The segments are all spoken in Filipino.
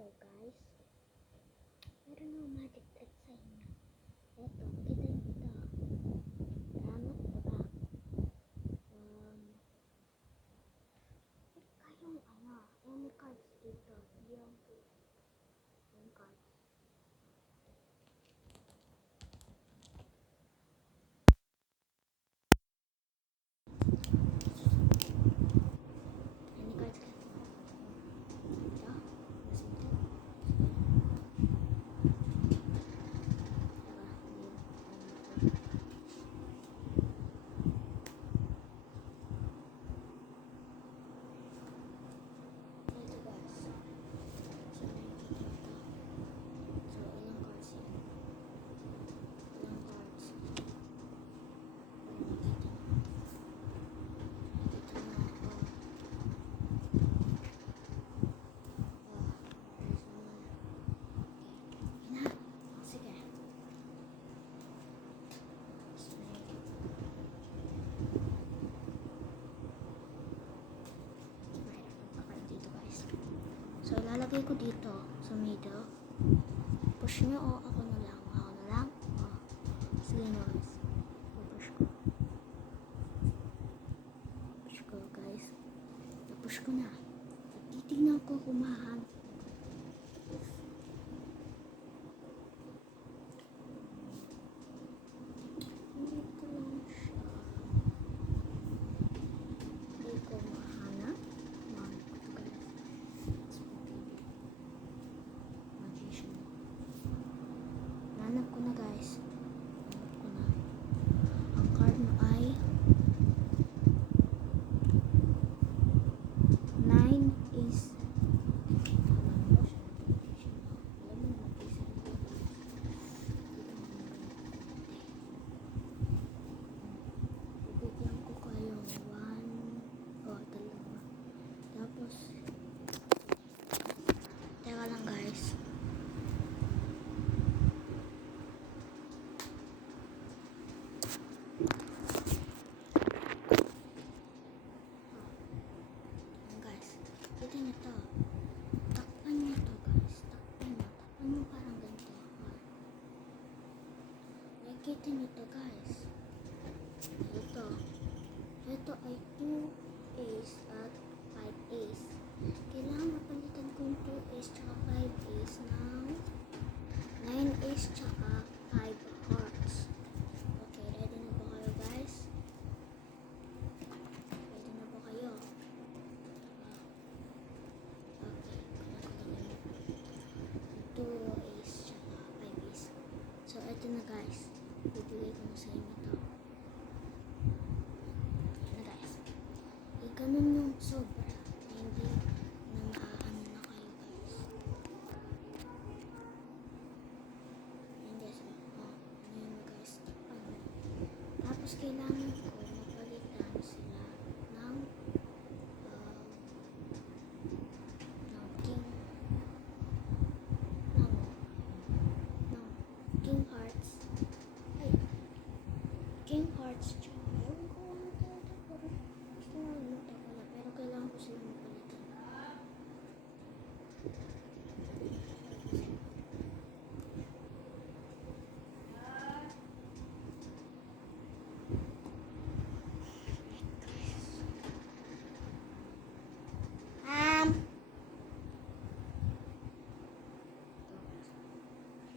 Hello guys, meron akong magic trick sa inyo. Eto, kita nyo to. Tama ba? Kayong any cards dito. Yung cards. Any cards ka? Ito? Mas ito? Ito guys. So, nakikita nyo to. So, ilang cards yan? Ilang cards? Nakikita nyo ako. Sige. So, ilalagay ko dito sa middle. Push nyo o ako na lang. Ako na lang. Sige na guys. Push ko. Push ko guys. Push ko na. Titignan ko kumahan. Dito lang siya. Hindi ko mahanap. Mahanap ko ito guys. Magician. Nahanap ko na guys. Nahanap ko na. Ang card mo ay 9 is bibigyan ko kayo 1 o 2. Tapos teka lang guys. Guys, kita nyo to. Takpan nyo to guys. Takpan nyo parang ganito. Nakikita nyo to guys. Ito ay 2 ace at 5 ace. Kailangan mapalitan ko yung 2 ace tsaka 5 ace ng 9 ace tsaka 5 hearts. Okay, ready na ba kayo guys? Ready na ba kayo? Okay, kunin ko lang yung 2 ace tsaka 5 ace. So, ito na guys. Bibigay ko na sa inyo to. Ayan na guys. Ganun yung sobra. Hindi na maaano na kayo guys. Ayan guys. Ano yun guys. Tapos kailangan ko mapalitan sila ng king hearts. Ay, king hearts. Ewan ko ano talaga. Gusto nga luta ko na. Pero kailangan ko sila mapalitan.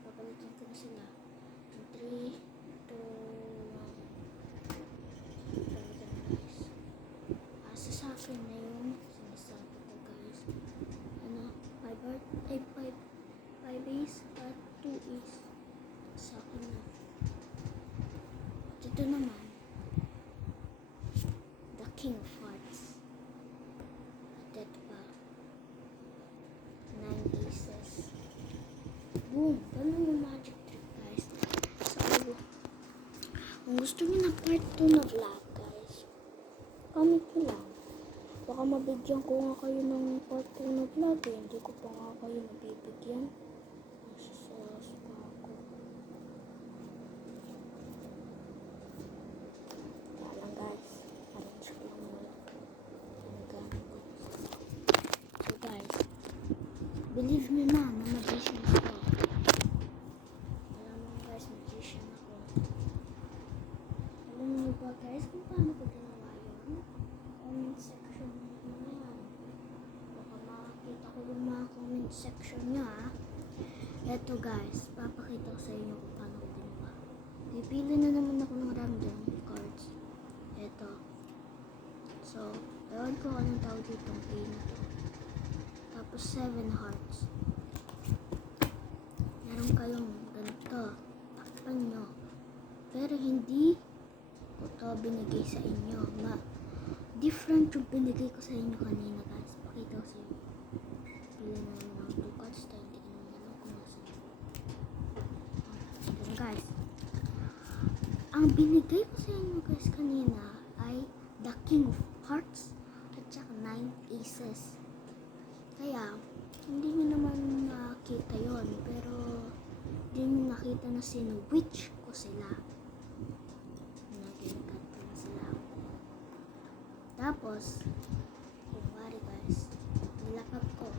Papalitan ko na sila. 3, 2, 1. Palitan na guys. Asa sa akin na yung sinasabi ko guys. 5 ace at 2 ace. Sa akin na. At ito naman. The king of hearts. At ito pa. 9 aces. Boom! Ganun yung magic trick guys. So, kung gusto nyo na part 2 na vlog guys, comment nyo lang. Baka mabigyan ko nga kayo ng part 2 na vlog eh. Hindi ko pa nga kayo nabibigyan. Nasisalas pa ako. Kaya lang guys. Arrange ko lang muna. So guys, bili believe me na magician ako. Alam mo guys, magician ako. Alam niyo ba guys kung paano ko ginawa yun? Comment section nyo yan. Baka makakita ko yung mga comment section nyo ha. Eto guys, papakita ko sa inyo kung paano ko ginawa. Pipili na naman ako ng random cards. Eto. So, ewan ko anong tawag dito ang A na to. Tapos 7 hearts. Meron kayong ganito. Takpan nyo. Pero hindi ko to binigay sa inyo. Different yung binigay ko sa inyo kanina guys. Pakita ko sa inyo. Pili na naman ng 2 cards. Tayo hindi ko naman alam kung nasa. Ito na guys. Ang binigay ko sa inyo guys kanina ay the King of Hearts at saka 9 Aces. Kaya, hindi nyo naman nakita yon, pero hindi nyo nakita na sino-witch ko sila. Naginikat ko na sila. Tapos, kung wari guys, nilapag ko.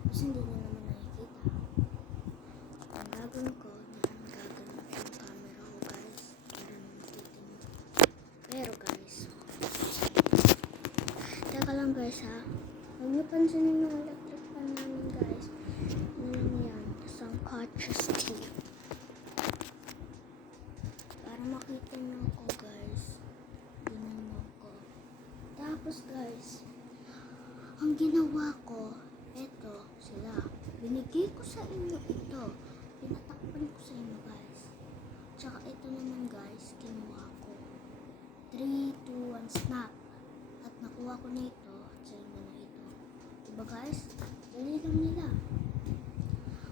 Tapos hindi nyo naman nakikita. Ang gagawin ko, gagawin ko yung camera ko guys. Para nakikita nyo. Pero guys, teka lang guys ha. Huwag niyo pansinin yung electric fan namin guys. Ano lang yan? Tapos ang catches tea. Para makita niyo ako guys. Ginan mo ako. Tapos guys, ang ginawa ko, eto sila. Binigay ko sa inyo ito. Pinatakpan ko sa inyo guys. Tsaka ito naman guys, ginawa ko. 3, 2, 1, snap. At nakuha ko na ito. At sa inyo na ito. Diba guys? Dali lang nila.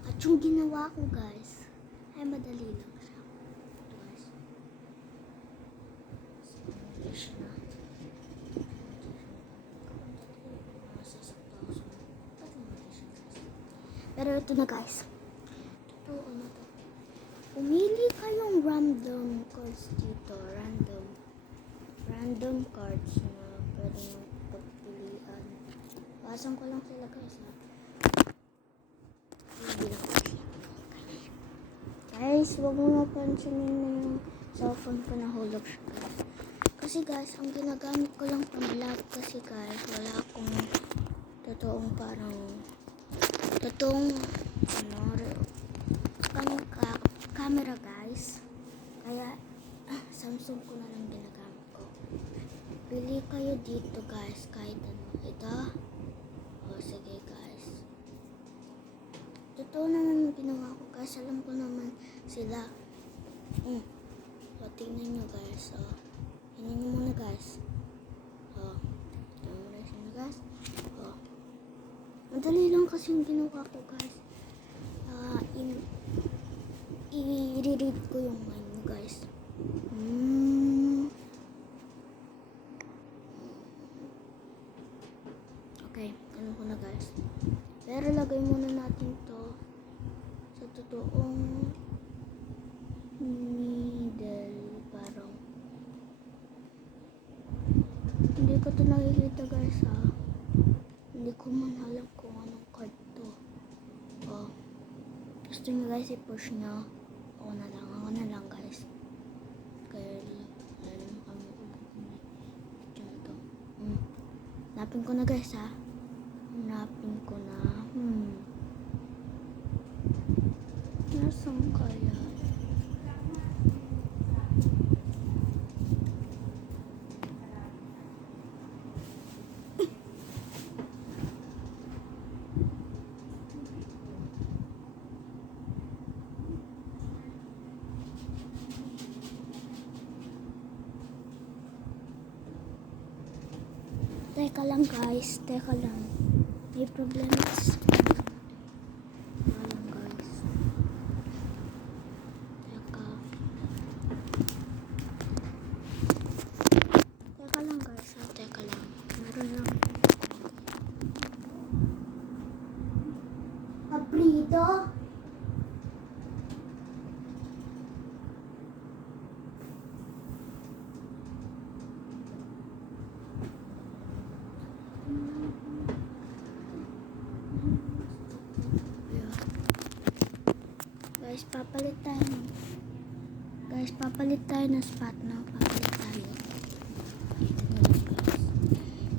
At yung ginawa ko guys, ay madali lang siya. Ito guys. Siya na. Pero ito na guys. Totoo na to. Pumili kayong random cards dito. Random cards na pwede nyo pagpilian. Pasan ko lang sila guys ha. Guys, huwag mo mapansinin na yung cellphone ko na hulog siya guys. Kasi guys, ang ginagamit ko lang pang vlog kasi guys, wala akong totoong camera guys. Kaya, Samsung ko na lang ginagamit ko. Pili kayo dito guys, kahit ano. Ito. O, sige guys. Totoo naman yung ginawa ko guys. Alam ko naman sila. So, tingnan nyo guys. O, tingnan nyo muna guys. O, tingnan mo na sila guys. O, madali lang kasi yung ginawa ko guys. I-read ko yung mind nyo guys. Okay, ano ko na guys. Pero lagay muna natin to sa totoong middle. Parang hindi ko to nakikita guys ha. Hindi ko man alam kung anong card to. Oh. Gusto nyo guys i-push nyo. Ako na lang guys. Kaya alam mo kami kung ito. Napin ko na guys ha. Hanapin ko na. Nasaan kaya? Teka lang guys, teka lang. May problema sa lang guys. Teka lang guys, teka lang. Meron lang. Abrido? Guys, papalit tayo ng spot na. Papalit tayo.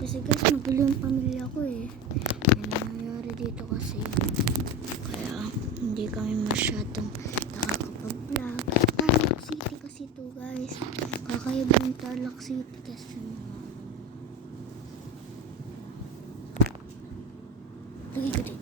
Kasi guys, magulo yung pamilya ko eh. May nangyayari dito kasi. Kaya, hindi kami masyadong nakakapag-vlog. Tarlac City kasi to guys. Kakaiba yung Tarlac City kasi. Lagi ko din.